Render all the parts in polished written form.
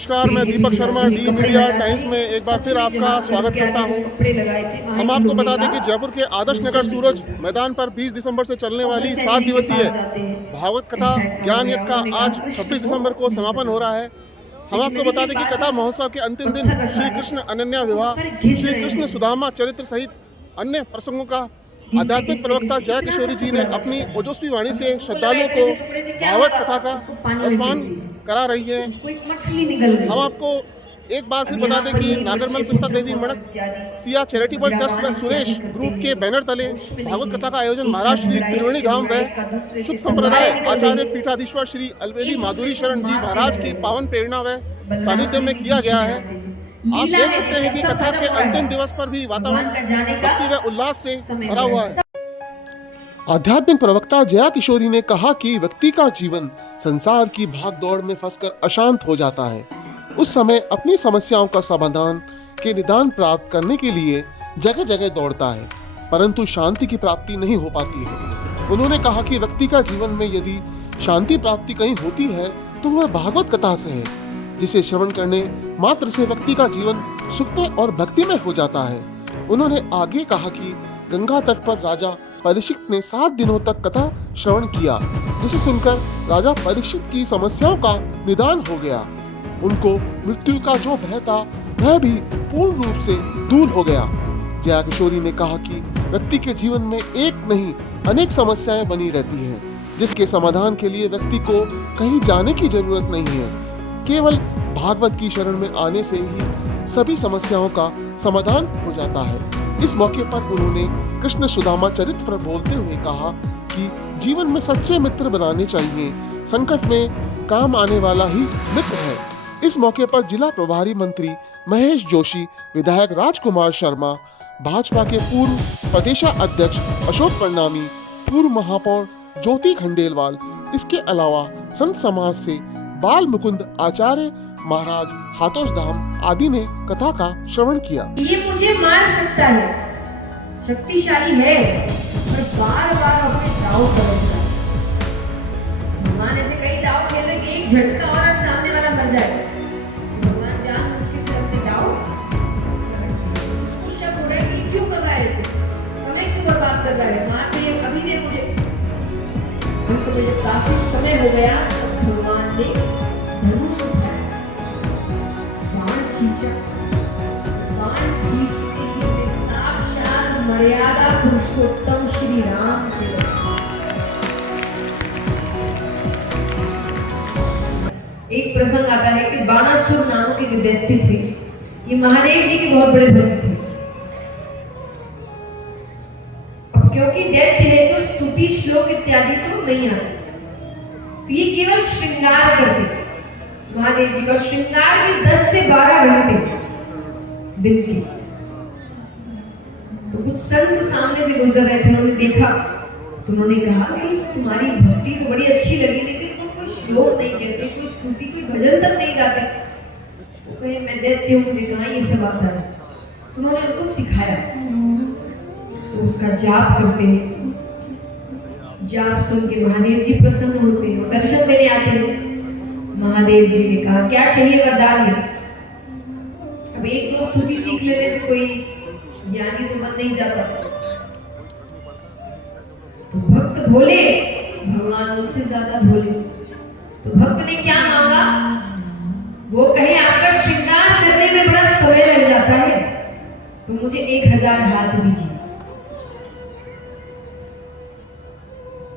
नमस्कार, मैं Deepak Sharma D media times में एक बार फिर आपका स्वागत करता हूं। हम आपको बता दें कि जयपुर के आदर्श नगर सूरज मैदान पर 20 दिसंबर से चलने वाली 7 दिवसीय भागवत कथा ज्ञान यज्ञ का आज 26 दिसंबर को समापन हो रहा है। हम आपको बता दें कि कथा महोत्सव के अंतिम दिन श्री कृष्ण अनन्या विवाह, श्री कृष्ण सुदामा चरित्र सहित अन्य प्रसंगों का आध्यात्मिक प्रवक्ता जय किशोरी जी ने अपनी ओजस्वी वाणी से श्रद्धालुओं को भागवत कथा का रसपान करा रही है। हम आपको एक बार फिर बता दें कि नागरमल पिस्ता देवी मणक सिया चैरिटेबल ट्रस्ट व सुरेश ग्रुप के बैनर तले भागवत कथा का आयोजन महाराज श्री त्रिवेणी धाम व शुक संप्रदाय आचार्य पीठाधीश्वर श्री अलवेली माधुरी शरण जी महाराज की पावन प्रेरणा व सानिध्य में किया गया है। आप देख सकते हैं कि कथा के अंतिम दिवस पर भी वातावरण भक्ति व उल्लास से भरा हुआ है। आध्यात्मिक प्रवक्ता जया किशोरी ने कहा कि व्यक्ति का जीवन संसार की भागदौड़ में फंसकर अशांत हो जाता है। उस समय अपनी समस्याओं का समाधान के निदान प्राप्त करने के लिए जगह जगह दौड़ता है, परंतु शांति की प्राप्ति नहीं हो पाती है। उन्होंने कहा कि व्यक्ति का जीवन में यदि शांति प्राप्ति कहीं होती है तो वह भागवत कथा से है, जिसे श्रवण करने मात्र से व्यक्ति का जीवन सुखमय और भक्तिमय हो जाता है। उन्होंने आगे कहा कि गंगा तट पर राजा परीक्षित ने 7 दिनों तक कथा श्रवण किया, जिसे सुनकर राजा परीक्षित की समस्याओं का निदान हो गया। उनको मृत्यु का जो भय था वह भी पूर्ण रूप से दूर हो गया। जया किशोरी ने कहा कि व्यक्ति के जीवन में एक नहीं अनेक समस्याएं बनी रहती हैं, जिसके समाधान के लिए व्यक्ति को कहीं जाने की जरूरत नहीं है। केवल भागवत की शरण में आने से ही सभी समस्याओं का समाधान हो जाता है। इस मौके पर उन्होंने कृष्ण सुदामा चरित्र पर बोलते हुए कहा कि जीवन में सच्चे मित्र बनाने चाहिए, संकट में काम आने वाला ही मित्र है। इस मौके पर जिला प्रभारी मंत्री महेश जोशी, विधायक राजकुमार शर्मा, भाजपा के पूर्व प्रदेशाध्यक्ष अशोक परनामी, पूर्व महापौर ज्योति खंडेलवाल, इसके अलावा संत समाज से बाल मुकुंद आचार्य महाराज हाथोस धाम आदि ने कथा का श्रवण किया। ये मुझे मार सकता है, शक्तिशाली है, पर बार बार अपने दाव करेगा। भगवान ऐसे कई दाव खेल रहे कि एक झटका और सामने वाला मर जाए। भगवान जानबूझ के फिर अपने दाव उसको शक हो रहा है कि क्यों कर रहा है ऐसे, समय क्यों बर्बाद कर रहा है, मार दे अभी दे मुझे। तो जब काफी समय हो गया तब भगवान ने धनुष उठाया, बाण खींचते ही साक्षात मर्यादा पुरुषोत्तम श्री राम के एक प्रसंग आता है कि बाणासुर नामक एक दैत्य थे। ये महादेव जी के बहुत बड़े भक्त थे। अब क्योंकि दैत्य है तो स्तुति श्लोक इत्यादि तो नहीं आते, तो ये केवल श्रृंगार करते। महादेव जी का श्रृंगार भी 10 से 12 घंटे दिन के। तो कुछ संत सामने से गुजर रहे थे, उन्होंने देखा तो उन्होंने कहा कि तुम्हारी भक्ति तो बड़ी अच्छी लगी, लेकिन तुम कोई श्लोक नहीं कहते, कोई स्तुति, कोई भजन तक नहीं गाते। वो कहे मैं दैत्य हूँ, मुझे कहाँ ये सब आता है। उन्होंने उनको सिखाया, तो उसका जाप करते हैं। जाप सुन के महादेव जी प्रसन्न होते हैं, दर्शन देने आते हैं। महादेव जी ने कहा क्या चाहिए वरदान में। अब एक दो स्तुति सीख लेने से कोई ज्ञानी तो बन नहीं जाता। तो भक्त भोले, भगवान उनसे ज्यादा भोले। तो भक्त ने क्या मांगा, वो कहे आपका श्रृंगार करने में बड़ा समय लग जाता है, तो मुझे 1000 हाथ दीजिए।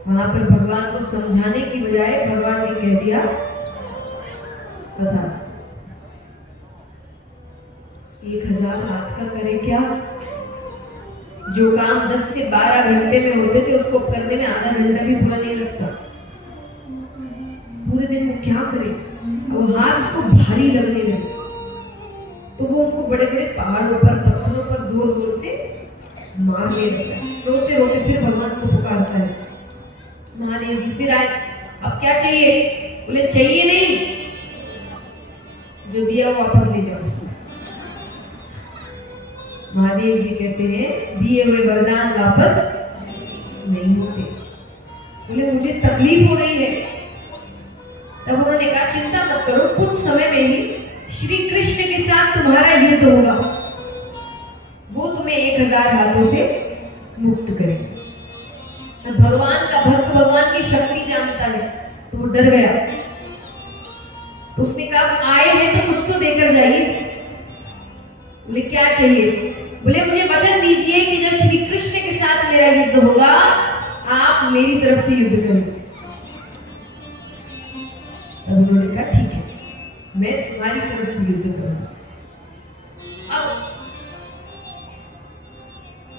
वहां पर भगवान को समझाने की बजाय भगवान ने कह दिया तथास्तु। 1000 हाथ का करे क्या, जो काम 10 से 12 घंटे में होते थे उसको करने में आधा घंटा भी पूरा नहीं लगता। पूरे दिन वो क्या करे, वो हाथ उसको भारी लगने लगे, तो वो उनको बड़े बड़े पहाड़ों पर पत्थरों पर जोर जोर से मार ले लगा। रोते रोते फिर भगवान को पुकारता है। महादेव जी फिर आए, अब क्या चाहिए। बोले चाहिए नहीं, जो दिया वो वापस ले जाओ। महादेव जी कहते हैं दिए हुए वरदान वापस नहीं होते। बोले मुझे तकलीफ हो रही है। तब उन्होंने कहा चिंता मत करो, कुछ समय में ही श्री कृष्ण के साथ तुम्हारा युद्ध होगा, वो तुम्हें 1000 हाथों से मुक्त करेंगे। भगवान का भक्त भगवान की शक्ति जानता है, तो वो डर गया। तो उसने कहा आए हैं तो कुछ तो देकर जाइए। बोले क्या चाहिए? बोले मुझे वचन दीजिए कि जब श्री कृष्ण के साथ मेरा युद्ध होगा, आप मेरी तरफ से युद्ध करेंगे। तब उन्होंने कहा ठीक है, मैं तुम्हारी तरफ से युद्ध करूंगा। अब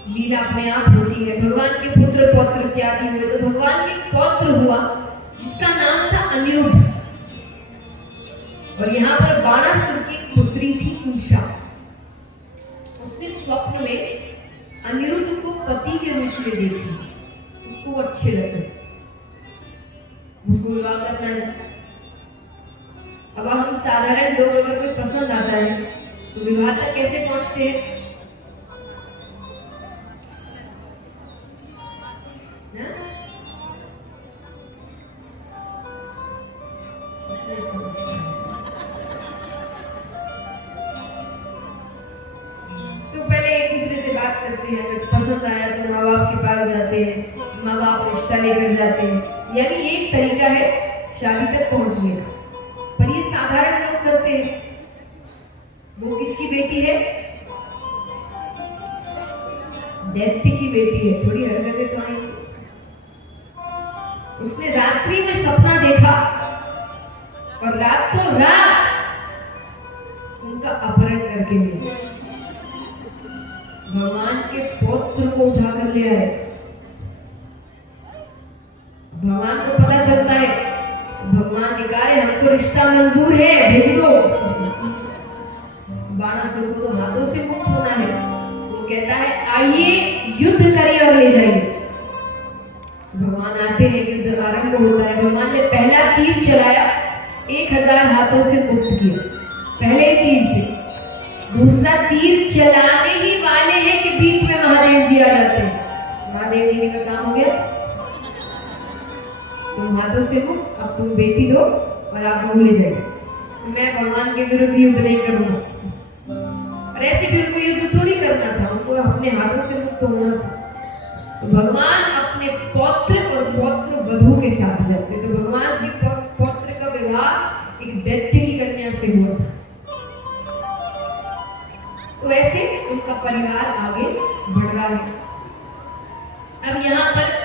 लीला अपने आप होती है। भगवान के पुत्र पौत्र इत्यादि हुए, तो भगवान के पौत्र हुआ जिसका नाम था अनिरुद्ध, और यहाँ पर बाणासुर की पुत्री थी उषा। उसने स्वप्न में अनिरुद्ध को पति के रूप में देखा, उसको अच्छे लगे, उसको विवाह करना है। अब हम साधारण लोग अगर कोई पसंद आता है तो विवाह तक कैसे पहुंचते हैं? तो पहले एक दूसरे से बात करते हैं, अगर पसंद आया तो माँ बाप के पास जाते हैं, माँ बाप रिश्ता लेकर जाते हैं, यानी एक तरीका है शादी तक पहुंचने का। पर ये साधारण लोग करते हैं। वो किसकी बेटी है? दैत्य की बेटी है, थोड़ी हरकतें तो आएंगी। उसने रात्रि में सपना देखा और रातों रात उनका अपहरण करके ले गया। भगवान के पौत्र को उठाकर ले आए। भगवान को पता चलता है तो भगवान ने कहा हमको रिश्ता मंजूर है, भेज दो। बाणासुर को तो हाथों से मुक्त होना है, वो कहता है आइए युद्ध करिए और ले जाइए। तो भगवान आते हैं, युद्ध आरंभ होता है। भगवान ने पहला तीर चलाया, 1000 हाथों से मुक्त किया पहले ही तीर से। दूसरा तीर चलाने ही वाले हैं कि बीच में महादेव जी आ जाते हैं। महादेव जी ने का काम हो गया, तुम हाथों से मुक्त, अब तुम बेटी दो और आप बहू ले जाइए। मैं भगवान के विरुद्ध युद्ध नहीं करूंगा। और ऐसे फिर कोई युद्ध थोड़ी करना था, उनको अपने हाथों से मुक्त होना था। तो भगवान अपने पौत्र और पौत्र वधू के साथ जाते। तो भगवान के पौत्र का विवाह एक दैत्य की कन्या से हुआ था। तो ऐसे उनका परिवार आगे बढ़ रहा है। अब यहाँ पर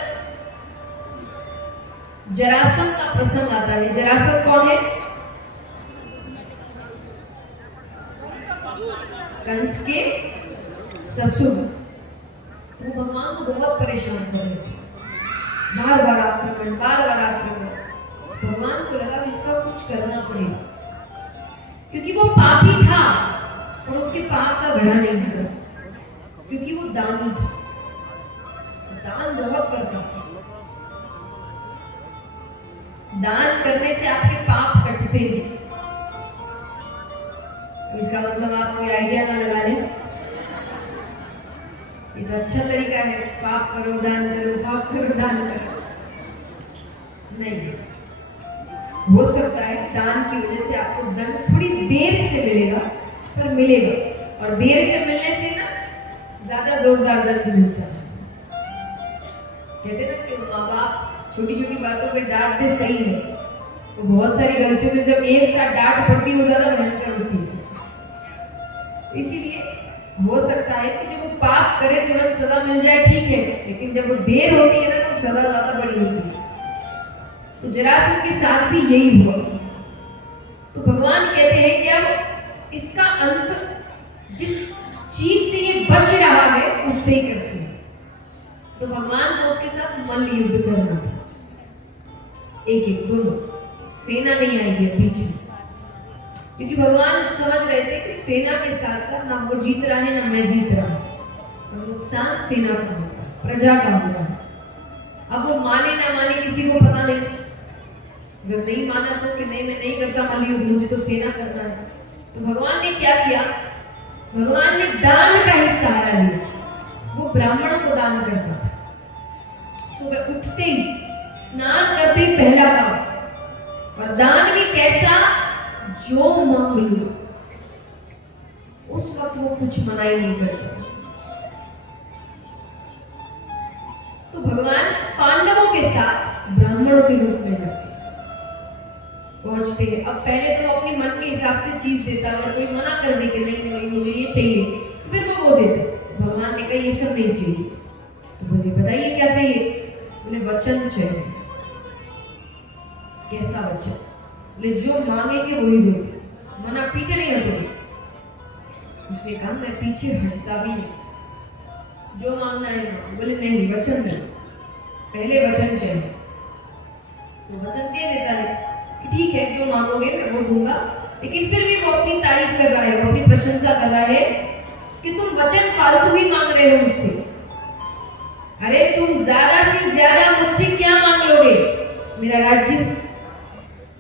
जरासंध का प्रसंग आता है। जरासंध कौन है? कंस के ससुर। वो भगवान को बहुत परेशान कर रहे थे, बार बार आक्रमण, बार बार आक्रमण। भगवान को लगा इसका कुछ करना पड़ेगा, क्योंकि वो पापी था और उसके पाप का घड़ा नहीं भरा, क्योंकि वो दानी था, दान बहुत करता था। दान करने से आपके पाप कटते हैं। इसका मतलब आप कोई आइडिया ना लगा लें, ये तो अच्छा तरीका है, पाप करो दान करो, पाप करो दान करो। नहीं, हो सकता है दान की वजह से आपको दंड थोड़ी देर से मिलेगा, पर मिलेगा। और देर से मिलने से ना ज्यादा जोरदार दंड मिलता है। कहते ना कि माँ बाप छोटी छोटी बातों पे डांट दे, सही है। वो बहुत सारी गलतियों में जब एक साथ डांट पड़ती है वो ज्यादा भयंकर होती है। तो इसीलिए हो सकता है कि जब वो पाप करे तुरंत सजा मिल जाए, ठीक है, लेकिन जब वो देर होती है ना तो सजा ज्यादा बड़ी होती है। तो जरासंध के साथ भी यही हुआ। तो भगवान कहते हैं कि अब इसका अंत जिस चीज से ये बच रहा है उससे ही करते हैं। तो भगवान को उसके साथ मल्ल युद्ध करना था, एक एक दोनों, सेना नहीं आएगी बीच में, क्योंकि भगवान समझ रहे थे कि सेना के साथ साथ ना वो जीत रहा है ना मैं जीत रहा हूं, और नुकसान सेना का होगा, प्रजा का होगा। अब वो माने ना माने किसी को पता नहीं। अगर नहीं माना तो कि नहीं मैं नहीं करता मल्ल युद्ध, मुझे तो सेना करना है। तो भगवान ने क्या किया? भगवान ने दान का ही सहारा लिया। वो ब्राह्मणों को दान करता था। सुबह उठते ही, स्नान करते ही पहला काम, और दान भी कैसा? जो मांग लो, उस वक्त वो कुछ मना ही नहीं करते। तो भगवान पांडवों के साथ ब्राह्मणों के रूप में जाते पहुंचते हैं। अब पहले तो अपने मन के हिसाब से चीज देता, अगर कोई मना कर दे कि नहीं नहीं मुझे ये चाहिए तो फिर वो देते। तो भगवान ने कहा ये सब नहीं चाहिए। तो बोले बताइए क्या चाहिए? बोले वचन चाहिए। कैसा वचन? बोले जो मांगेंगे वही दोगे, मना पीछे नहीं हटोगे। उसने कहा मैं पीछे हटता भी नहीं, जो मांगना है ना। बोले नहीं वचन चाहिए, पहले वचन चाहिए। तो वचन दे देता है कि ठीक है जो मांगोगे मैं वो दूंगा, लेकिन फिर भी वो अपनी तारीफ कर रहा है, अपनी प्रशंसा कर रहा है कि तुम वचन फालतू ही मांग रहे हो मुझसे। अरे तुम ज्यादा से ज्यादा मुझसे क्या मांग लोगे? मेरा राज्य।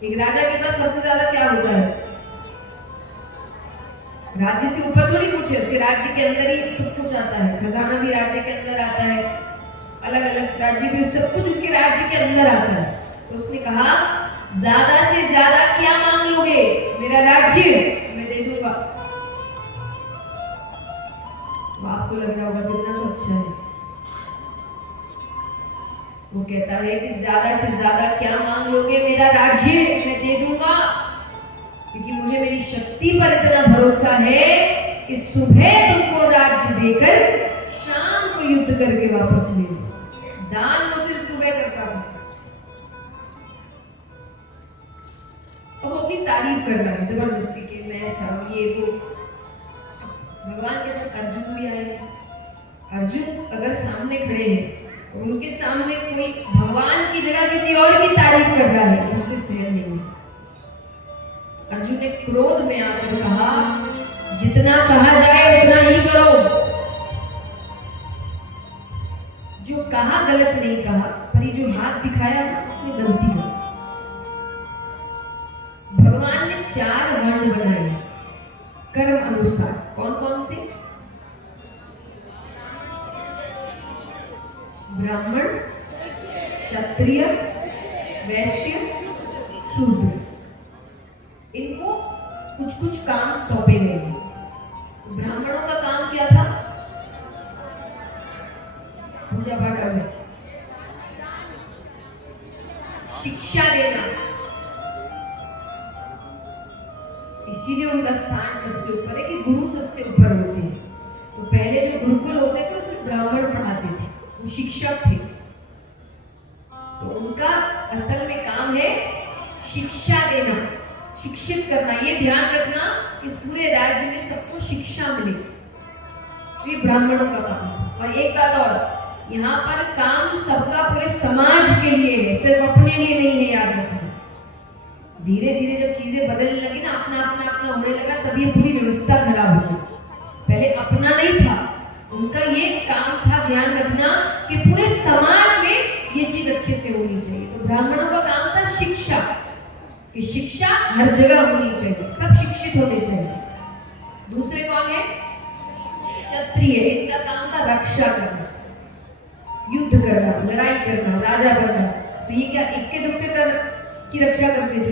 एक राजा के पास सबसे ज्यादा क्या होता है? राज्य से ऊपर थोड़ी कुछ है, उसके राज्य के अंदर ही सब कुछ आता है। खजाना भी राज्य के अंदर आता है, अलग अलग राज्य भी, सब कुछ उसके राज्य के अंदर आता है। तो उसने कहा ज्यादा से ज्यादा क्या मांग लोगे? मेरा राज्य मैं दे दूंगा। तो आपको लग रहा होगा कितना तो अच्छा है। वो कहता है कि ज्यादा से ज्यादा क्या मांग लोगे? मेरा राज्य मैं दे दूंगा, क्योंकि मुझे मेरी शक्ति पर इतना भरोसा है कि सुबह तुमको राज्य देकर शाम को युद्ध करके वापस ले लो। दान वो सिर्फ सुबह करता था। अब वो अपनी तारीफ कर रहा है जबरदस्ती के मैं सब ये वो। भगवान के साथ अर्जुन भी आए। अर्जुन अगर सामने खड़े हैं और उनके सामने कोई भगवान की जगह किसी और की तारीफ कर रहा है, उससे सहन नहीं है। अर्जुन ने क्रोध में आकर कहा जितना कहा जाए उतना ही करो। जो कहा गलत नहीं कहा, पर ये जो हाथ दिखाया उसमें गलती कर। भगवान ने 4 वर्ण बनाए कर्म अनुसार। कौन कौन से? ब्राह्मण, क्षत्रिय, वैश्य, शूद्र। इनको कुछ कुछ काम सौंपे गए। ब्राह्मणों का काम क्या था? पूजा पाठ में शिक्षा देना, इसीलिए उनका स्थान सबसे ऊपर है कि गुरु सबसे ऊपर होते हैं। तो पहले जो गुरुकुल होते थे उसमें ब्राह्मण पढ़ाते थे, वो शिक्षक थे। तो उनका असल में काम है शिक्षा देना, शिक्षित करना। ये ध्यान रखना इस पूरे राज्य में सबको शिक्षा मिले, तो ये ब्राह्मणों का काम था। और एक बात और, यहाँ पर काम सबका पूरे समाज के लिए है, सिर्फ अपने लिए नहीं है, याद रखना। धीरे धीरे जब चीजें बदलने लगी ना, अपना अपना अपना होने लगा, तब ये पूरी व्यवस्था खराब हो गई। पहले अपना नहीं था, उनका ये काम था ध्यान रखना कि पूरे समाज में ये चीज अच्छे से होनी चाहिए। तो ब्राह्मणों का काम था शिक्षा, कि शिक्षा हर जगह होनी चाहिए, सब शिक्षित होने चाहिए। दूसरे कौन है? क्षत्रिय। इनका काम था रक्षा करना, युद्ध करना, लड़ाई करना, राजा बनना। तो ये क्या इक्के दुक्के कर की रक्षा करते थे?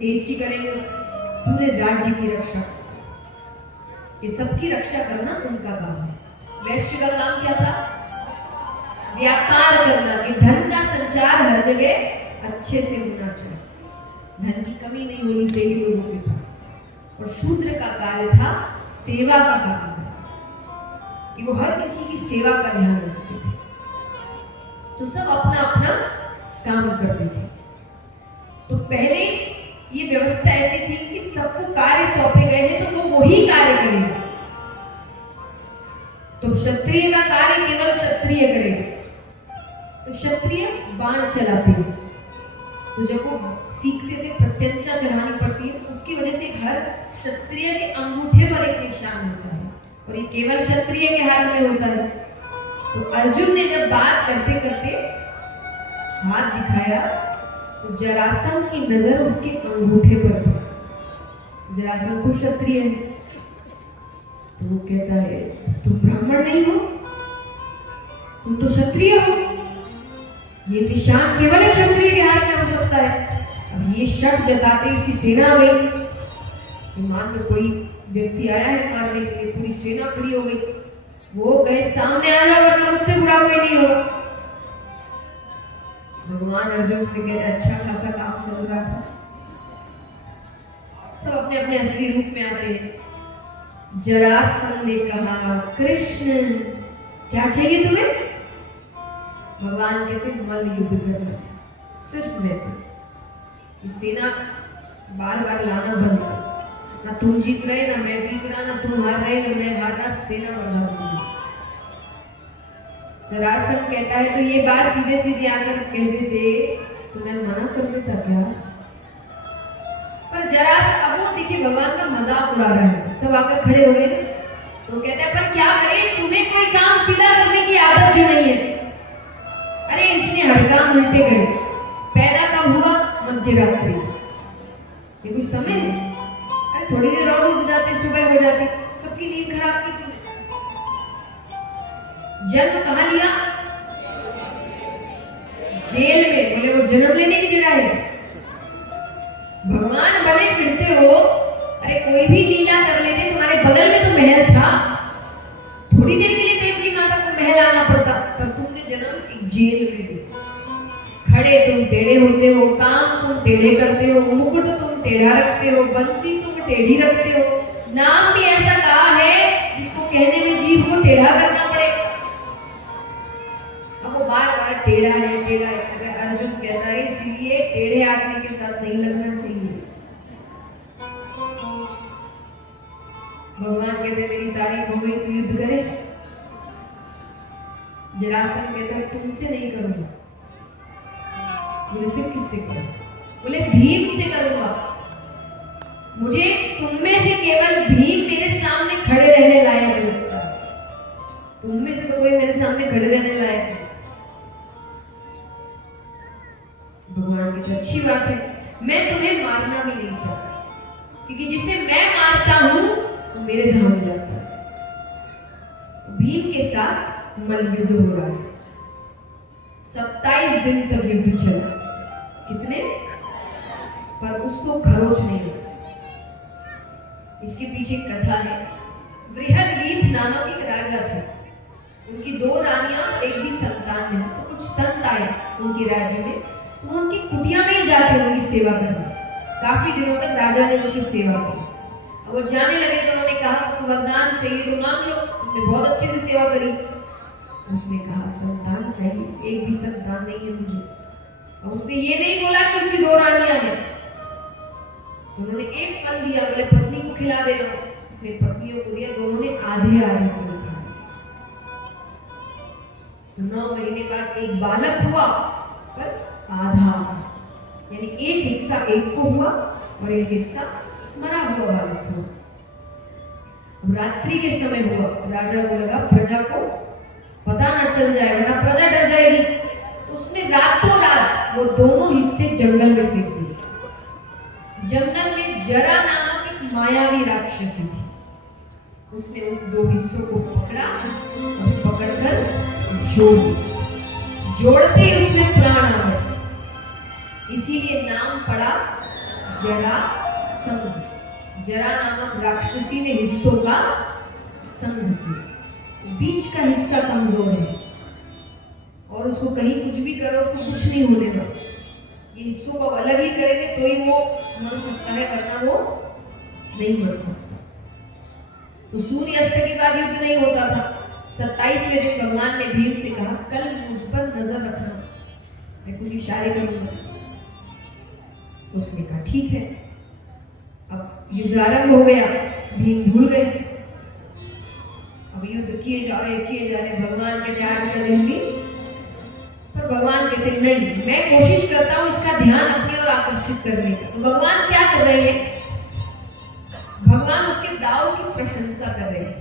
देश की करेंगे, पूरे राज्य की रक्षा करते थे। ये सबकी रक्षा करना उनका काम है। वैश्य का काम क्या था? व्यापार करना, कि धन का संचार हर जगह अच्छे से होना चाहिए, धन की कमी नहीं होनी चाहिए लोगों के पास। और शूद्र का कार्य था सेवा का काम करना, कि वो हर किसी की सेवा का ध्यान रखते थे। तो सब अपना अपना काम करते थे। तो पहले ये व्यवस्था ऐसी थी कि सबको कार्य सौंपे गए हैं तो वो वही कार्य करेगा। तो क्षत्रिय का कार्य केवल क्षत्रिय करेगा। तो क्षत्रिय बाण चलाते हैं, तो जब वो सीखते थे प्रत्यंचा चढ़ानी पड़ती है, उसकी वजह से हर क्षत्रिय के अंगूठे पर एक निशान होता है, और ये केवल क्षत्रिय के हाथ में होता है। तो अर्जुन ने जब बात करते करते हाथ दिखाया, तो जरासंध की नजर उसके अंगूठे पर पड़ी। जरासंध को क्षत्रिय है, तो वो कहता है तुम ब्राह्मण नहीं हो, तुम तो क्षत्रिय हो, ये निशान केवल एक क्षत्रिय के हाथ में हो सकता है। अब ये शक जताते उसकी सेना आ गई कि मान लो कोई व्यक्ति आया है मारने के लिए, पूरी सेना खड़ी हो गई। वो कहे सामने आ जाओ वरना मुझसे बुरा कोई नहीं होगा। भगवान अर्जुन से कहते अच्छा खासा काम चल रहा था, सब अपने अपने असली रूप में आते हैं। जरासंध ने कहा कृष्ण क्या चाहिए तुम्हें? भगवान कहते मल युद्ध करना, सिर्फ मैं इस सेना बार बार लाना बंद कर, ना तुम जीत रहे ना मैं जीत रहा, ना तुम हार रहे ना मैं हार रहा, सेना बर्बाद होगी। जरासंध कहता है तो ये बात सीधे सीधे आकर कह देते तो मैं मना कर देता क्या? पर जरासंध अब वो देखिए भगवान का मजाक उड़ा रहा है, सब आकर खड़े हो गए तो कहता है पर क्या करें, तुम्हें कोई काम सीधा करने की आदत जो नहीं है। अरे इसने हर काम उल्टे करे, पैदा कब हुआ? मध्य रात्रि, ये कोई समय है? अरे थोड़ी देर और रुक जाते, सुबह हो जाती, सबकी नींद खराब की तुमने। जन्म कहाँ लिया? जेल में। बोले वो जन्म लेने की जगह है? भगवान बने फिरते हो, अरे कोई भी लीला कर लेते, तुम्हारे बगल में तो महल था, थोड़ी देर के लिए देवकी माता को महल आना पड़ता, पर तुमने जन्म एक जेल में लिया। खड़े तुम टेढ़े होते हो, काम तुम टेढ़े करते हो, मुकुट तुम टेढ़ा रखते हो, बंसी तुम टेढ़ी रखते हो, नाम भी ऐसा कहा है जिसको कहने में जीभ को टेढ़ा करना पड़ेगा। अब वो बार बार टेढ़ा है टेढ़ा है। अर्जुन कहता है इसलिए टेढ़े आदमी के साथ नहीं लगना चाहिए। भगवान कहते मेरी तारीफ हो गई तो युद्ध करे। जरासंध कहता तुमसे नहीं करूंगा। बोले फिर किससे करूं? बोले भीम से करूंगा। मुझे तुम में से केवल भीम मेरे सामने खड़े रहने लायक लगता है, तुम में से तो कोई मेरे सामने खड़े रहने लायक नहीं। भगवान की तो अच्छी बात है, मैं तुम्हें मारना भी नहीं चाहता, क्योंकि जिसे मैं मारता हूं वो मेरे धाम जाता है। तो भीम के साथ मल्लयुद्ध हो रहा है। 27 दिन तक युद्ध चला। कितने? पर उसको खरोच नहीं लगा। इसके पीछे कथा है। वृहदवीथ नामक एक राजा थे, उनकी 2 रानियां और एक भी संतान नहीं। तो कुछ संत आए उनके राज्य में, तो उनकी कुटिया में ही जाते उनकी सेवा करने। काफी दिनों तक राजा ने उनकी सेवा की। अब वो जाने लगे तो उन्होंने कहा कुछ वरदान चाहिए तो मांग लो, तुमने बहुत अच्छे से सेवा करी। उसने कहा संतान चाहिए, एक भी संतान नहीं है मुझे। और उसने ये नहीं बोला कि उसकी 2 रानियां हैं। उन्होंने एक फल दिया, बोले पत्नी को खिला देना। उसने पत्नियों को दिया, दोनों ने आधे आधे फल खा लिए। तो 9 महीने बाद एक बालक हुआ, पर आधा आधा, यानी एक हिस्सा एक को हुआ और एक हिस्सा मरा हुआ बालक हुआ। अब रात्रि के समय हुआ, राजा को लगा प्रजा को पता ना चल जाए वरना प्रजा डर जाएगी, तो उसने रातों रात वो दोनों हिस्से जंगल में फेंक दिए। जंगल में जरा नामक एक मायावी राक्षसी थी, उसने उस 2 हिस्सों को पकड़ा और पकड़कर जोड़ दिया। जोड़ते ही उसमें प्राण आ गए, इसीलिए नाम पड़ा जरासंध। जरा नामक राक्षसी ने हिस्सों का संग किया। बीच का हिस्सा कमजोर है और उसको कहीं कुछ भी करो उसको कुछ नहीं होने वाला। ये हिस्सों को अलग ही करेंगे तो ही वो मर सकता है, वरना वो नहीं मर सकता। तो सूर्यास्त के बाद युद्ध नहीं होता था। 27वें दिन भगवान ने भीम से कहा कल मुझ पर नजर रखना, मैं कुछ इशारे करूंगा। तो उसने कहा ठीक है। अब युद्ध आरंभ हो गया, भीम भूल गए। अब युद्ध किए जा रहे। भगवान कहते आज का दिन भी, पर भगवान कहते नहीं, मैं कोशिश करता हूं इसका ध्यान अपनी ओर आकर्षित करने का। तो भगवान क्या कर रहे हैं? भगवान उसके दाव की प्रशंसा कर रहे हैं,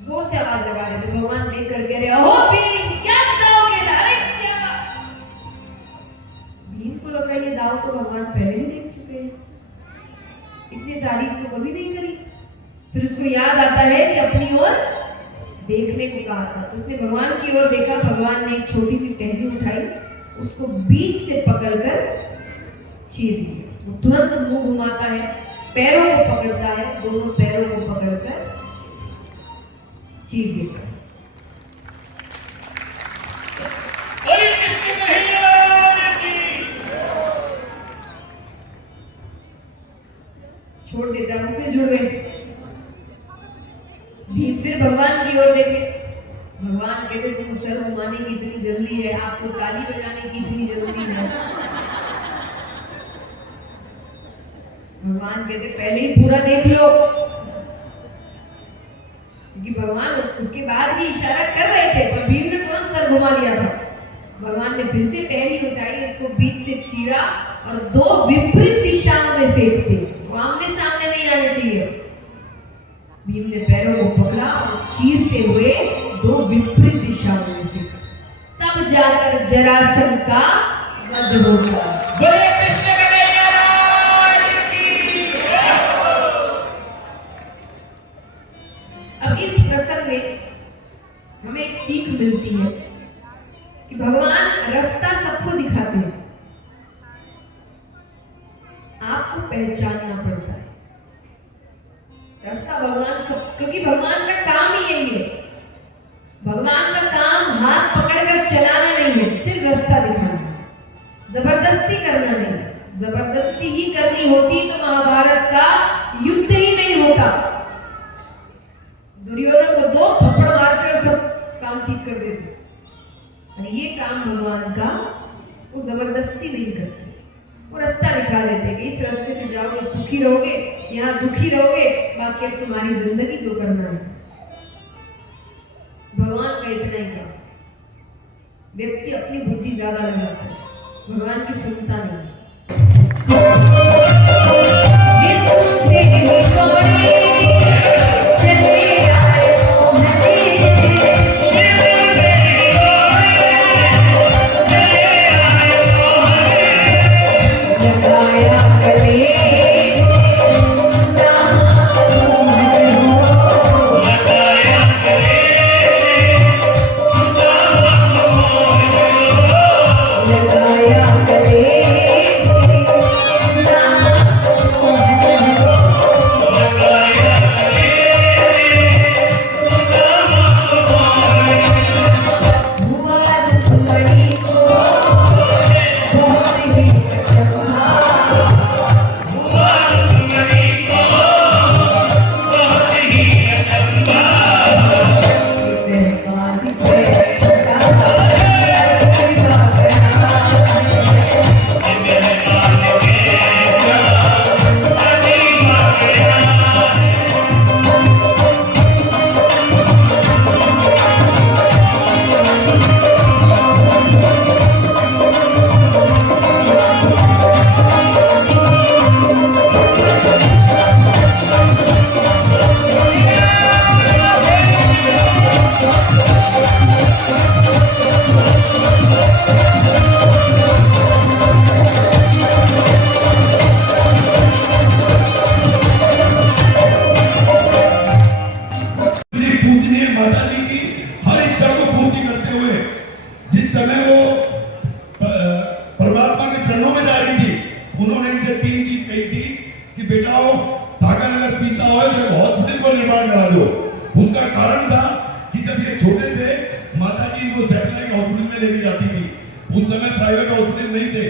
जोर से आवाज लगा रहे थे। भगवान देख कर कह रहे हो भीम क्या दाव खेला, अरे क्या। भीम को लग रहा है ये दाव तो भगवान पहले भी देख चुके हैं, इतनी तारीफ तो कभी नहीं करी। फिर उसको याद आता है कि अपनी ओर देखने को कहा था, तो उसने भगवान की ओर देखा। भगवान ने एक छोटी सी टहनी उठाई, उसको बीच से पकड़कर चीर दिया। वो तुरंत मुंह घुमाता है, पैरों को पकड़ता है, दोनों पैरों को पकड़कर चीर देता है। छोड़ देता है, फिर जुड़ गए। भीम फिर भगवान की ओर देखे। भगवान कहते तुम सर घुमाने की इतनी जल्दी है, आपको ताली बजाने की इतनी जल्दी है। भगवान कहते पहले ही पूरा देख लो, क्योंकि भगवान उसके बाद भी इशारा कर रहे थे, पर भीम ने तुरंत सर घुमा लिया था। भगवान ने फिर से टहनी उठाई, इसको बीच से चीरा और दो विपरीत दिशाओं में फेंक दिए। वो आमने सामने नहीं आने चाहिए। भीम ने पैरों को पकड़ा और चीरते हुए दो विपरीत दिशाओं में फेंका। तब जाकर जरासंध का वध हो गया। बोले कृष्ण कन्हैया लाल की। अब इस प्रसंग में हमें एक सीख मिलती है कि भगवान रास्ता सबको दिखाते हैं, आपको पहचानना पड़ता है रास्ता। भगवान सब, क्योंकि भगवान का काम ही यही है। भगवान का काम हाथ पकड़कर चलाना नहीं है, सिर्फ रास्ता दिखाना है, जबरदस्ती करना नहीं। जबरदस्ती ही करनी होती तो महाभारत का युद्ध ही नहीं होता। दुर्योधन को दो थप्पड़ मारते और सब काम ठीक कर देते। और ये काम भगवान का, वो जबरदस्ती नहीं करते, वो रास्ता दिखा देते कि इस रास्ते से जाओगे सुखी रहोगे, यहाँ दुखी रहोगे, बाकी अब तुम्हारी जिंदगी जो करना है। भगवान का इतना ही काम। व्यक्ति अपनी बुद्धि ज्यादा लगाता है, भगवान की सुनता नहीं। ये सुनते हुए कौड़े चले आए मोहने, लगाया गले से सुदामा को मन हो। लगाया गले से सुदामा को मन हो। लगाया गले से सुदामा को मन हो। लगाया गले से सुदामा को मन हो। हुआ रुक्मणी को बहुत ही अचंभा। हुआ रुक्मणी को बहुत ही अचंभा। मेहमान कैसा अजूबा बना है। मेहमान कैसा अजूबा बना है। अपनी पूजनीय माता जी की हर इच्छा को पूर्ति करते हुए जिस समय वो परमात्मा के चरणों में जा रही थी, उन्होंने इनसे तीन चीज कही थी कि बेटा वो धागा अगर पीसा हुआ है तो हॉस्पिटल को निर्माण करा दो। उसका कारण था कि जब ये छोटे थे, माता जी इनको सैटेलाइट हॉस्पिटल में लेके जाती थी। उस समय प्राइवेट हॉस्पिटल नहीं थे,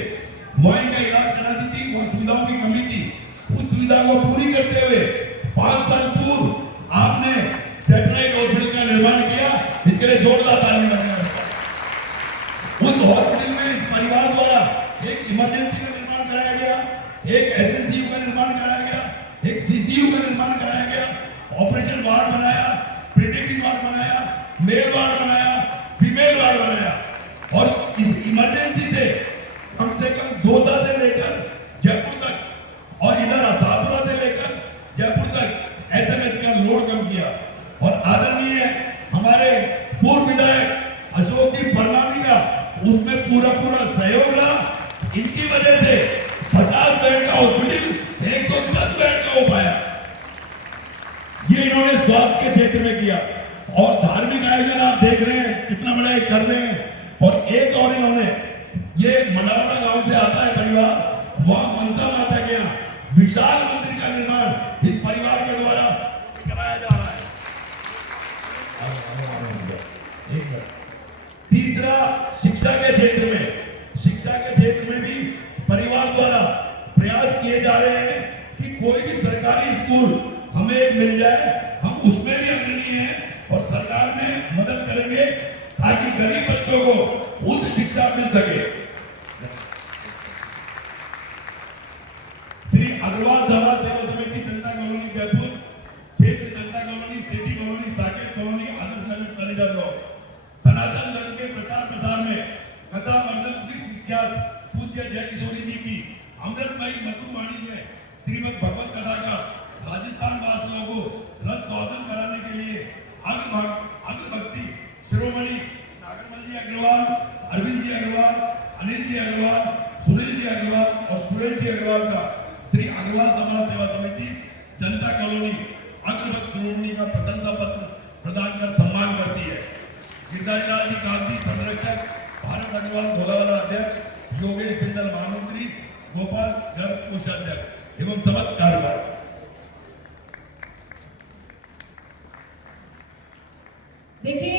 वहाँ इनका इलाज कराती थी, वहाँ सुविधाओं की कमी थी। उस सुविधा को पूरी करते हुए 5 साल पूर्व आपने सैटेलाइट हॉस्पिटल का निर्माण किया। इसके लिए जोरदार ताली बजाएं। उस हॉस्पिटल में इस परिवार द्वारा एक इमरजेंसी का निर्माण कराया गया, एक एसएनसीयू का निर्माण कराया गया, एक सीसीयू का निर्माण कराया गया, ऑपरेशन वार्ड बनाया, प्रिटेक्टिव वार्ड बनाया, मेल वार्ड बनाया, फीमेल वार्ड बनाया। और इस इमरजेंसी से कम 2 से लेकर जयपुर तक और इधर आशापुरा से लेकर जयपुर तक एसएमएस का लोड कम किया। और आदरणीय हमारे पूर्व विधायक अशोक जी फरनामी का उसमें पूरा सहयोग रहा। इनकी वजह से 50 बेड का हॉस्पिटल 110 बेड का हो पाया। ये इन्होंने स्वास्थ्य के क्षेत्र में किया। और धार्मिक आयोजन आप देख रहे हैं कितना बड़ा ये कर रहे हैं। और एक और इन्होंने, ये मलावड़ा गांव से आता है परिवार, वहां मनसा माता के यहाँ विशाल मंदिर का निर्माण इस परिवार के द्वारा कराया जा रहा है। एक तीसरा, शिक्षा के क्षेत्र में भी परिवार द्वारा प्रयास किए जा रहे हैं कि कोई भी सरकारी स्कूल हमें एक मिल जाए, हम उसमें भी अग्रणी हैं और सरकार में मदद करेंगे ताकि गरीब बच्चों को उच्च शिक्षा मिल सके। श्री अग्रवाल समाज सेवा समिति जनता कॉलोनी जयपुर, क्षेत्र Janta colony, city colony, Saket colony, Adarsh Nagar corridor block, सनातन धर्म के प्रचार प्रसार में कथा मंडल विश्वविख्यात पूज्य जय किशोरी जी की अमृतमयी मधुर वाणी से श्रीमद् भगवत कथा का राजस्थान वासियों को रस स्वादन कराने के लिए अग्र भक्ति शिरोमणि नागरमल जी अग्रवाल, अरविंद जी अग्रवाल, अनिल जी अग्रवाल, सुनील जी अग्रवाल और सुरेश जी अग्रवाल का श्री अग्रवाल समाज सेवा समिति जनता कॉलोनी अग्रभक्त शिरोमणि का प्रशंसा पत्र प्रदान कर सम्मान करती है। गिरधारी लाल जी कांति संरक्षक, भारत अग्रवाल धोलावाला अध्यक्ष, योगेश बिंदल महामंत्री, गोपाल गर्ग कोषाध्यक्ष एवं समस्त कार्यभार। देखिए